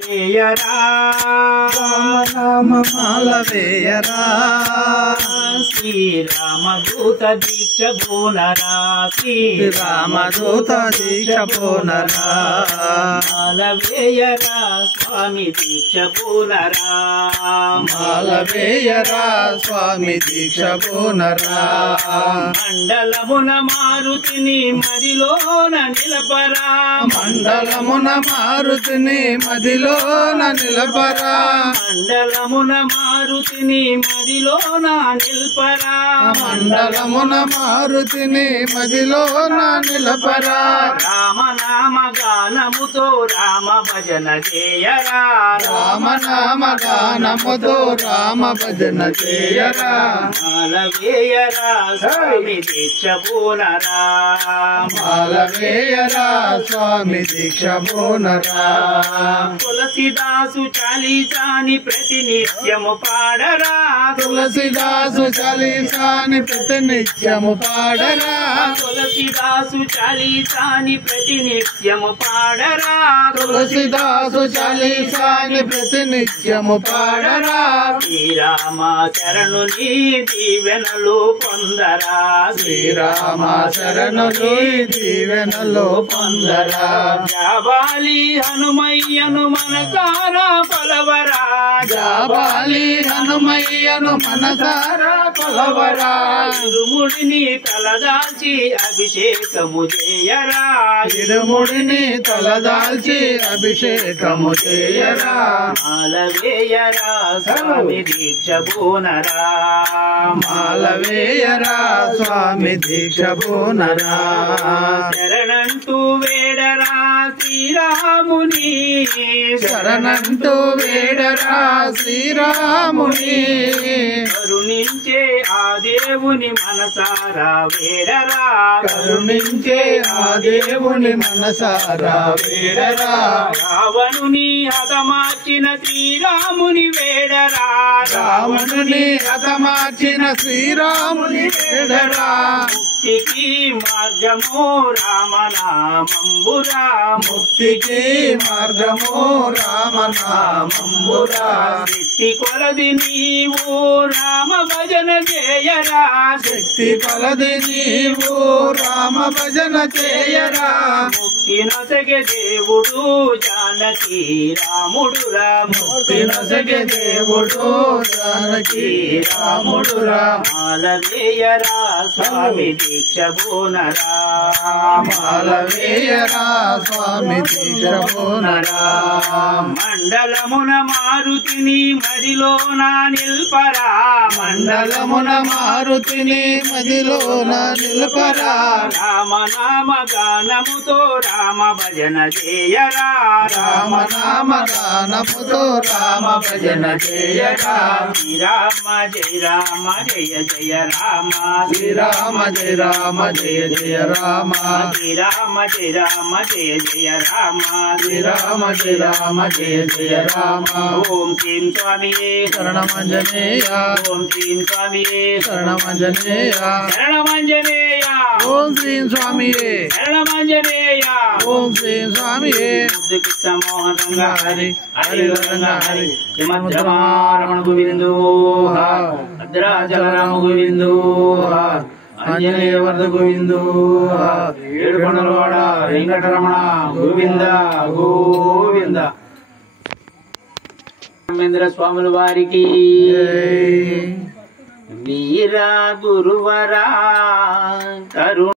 వేయరా రామనామమాల వేయరా శ్రీరామదూత దీక్ష బోనరా శ్రీరామదూత దీక్ష బోనరా మాల వేయరా స్వామి దీక్ష బోనరా మాల వేయరా స్వామి దీక్ష బోనరా మండలమున మారుతిని మదిలోన నిలపరా మండలమున మారుతిని మదిలోన నిలపరా మండలమున మారుతిని మదిలోన నిల్పరా మండలమున మారుతిని మదిలోన నిలపరా రామనామ గానముతో రామ భజన చేయరా రామనామ గానముతో రామ భజన చేయరా మాల వేయరా స్వామి దీక్ష బోనరా మాల వేయరా స్వామి దీక్ష బోనరా తులసిదాసు చాలీసాని ప్రతినిత్యము పాడరా తులసిదాసు చాలీసాని ప్రతినిత్యము పాడరా తులసిదాసు చాలీసాని ప్రతినిత్యము పాడరా తులసిదాసు చాలీసాని ప్రతినిత్యము పాడరా శ్రీరామ శరణుని దీవెనలు పొందరా శ్రీరామ శరణుని దీవెనలో పొందరా జాబాలి హనుమయ్యను మనసారా కొలవరా జాబాలి హనుమయ్యను మనసారా కొలవరా ఇరుముడిని తలదాల్చి అభిషేకము చేయరా ఇరుముడిని తలదాల్చి అభిషేకము చేయరా మాల వేయరా స్వామి దీక్ష బోనరా మాల వేయరా స్వామి దీక్ష బోనరా శరణంటూ వేడరా శ్రీరాముని శరణంటూ వేడరా శ్రీరాముని కరుణించే ఆ దేవుని మనసారా వేడరా కరుణించే ఆ దేవుని మనసారా వేడరా రావణుని హతమార్చిన శ్రీరాముని వేడరా రావణుని హతమార్చిన శ్రీరాముని వేడరా ముక్తికి మార్గము రామనామంబురా ముక్తికి మార్గము రామనామంబురా శక్తి కొలది నీవు రామ భజన చేయరా శక్తి కొలది నీవు రామ భజన చేయరా ముక్తి నొసగే దేవుడు జానకి రాముడురా ముక్తి నొసగే దేవుడు జానకి రాముడురా మాల వేయరా స్వామి దీక్ష బోనరా మాల వేయరా స్వామి దీక్ష బోనరా మండలమున మారుతిని మదిలోన నిల్పరా మండలమున మారుతిని మదిలోన నిలపరా రామనామ గానముతో రామ భజన చేయరా రామనామ గానముతో రామ భజన చేయరా శ్రీరామ జయ రామ జయ జయ రామ శ్రీరామ జయ రామ జయ జయ రామ శ్రీరామ జయ రామ జయ జయ రామ శ్రీరామ జయ రామ జయ జయ రామ ఓం శ్రీం స్వామియే శరణమంజనేయ ఓం శ్రీం స్వామియే శరణమంజనేయ శరణమంజనేయ ఓం శ్రీ స్వామియే శరణమంజనేయ ఓం శ్రీ స్వామియే కృష్ణ మోహన్ రంగా హరి హరి రంగా హరి శ్రీమద్రమారమణ గోవిందో భద్రాచల రామ గోవిందో ఆంజనేయ వరద గోవిందో ఏడుకొండలవాడ వెంకటరమణ గోవింద గోవింద రామేంద్ర స్వాముల వారికి వీర గురువరా కరుణ